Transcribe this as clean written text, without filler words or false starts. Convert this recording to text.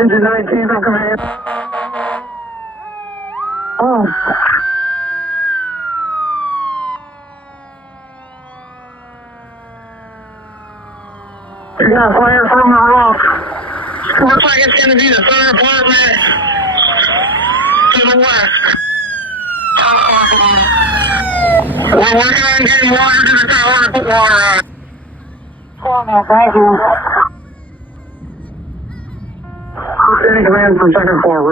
Engine 19 from command. Oh. We got fire from the roof. Looks like it's going to be the third apartment to the west. We're working on getting water to the tower to put water on. Thank you. Any command from second floor.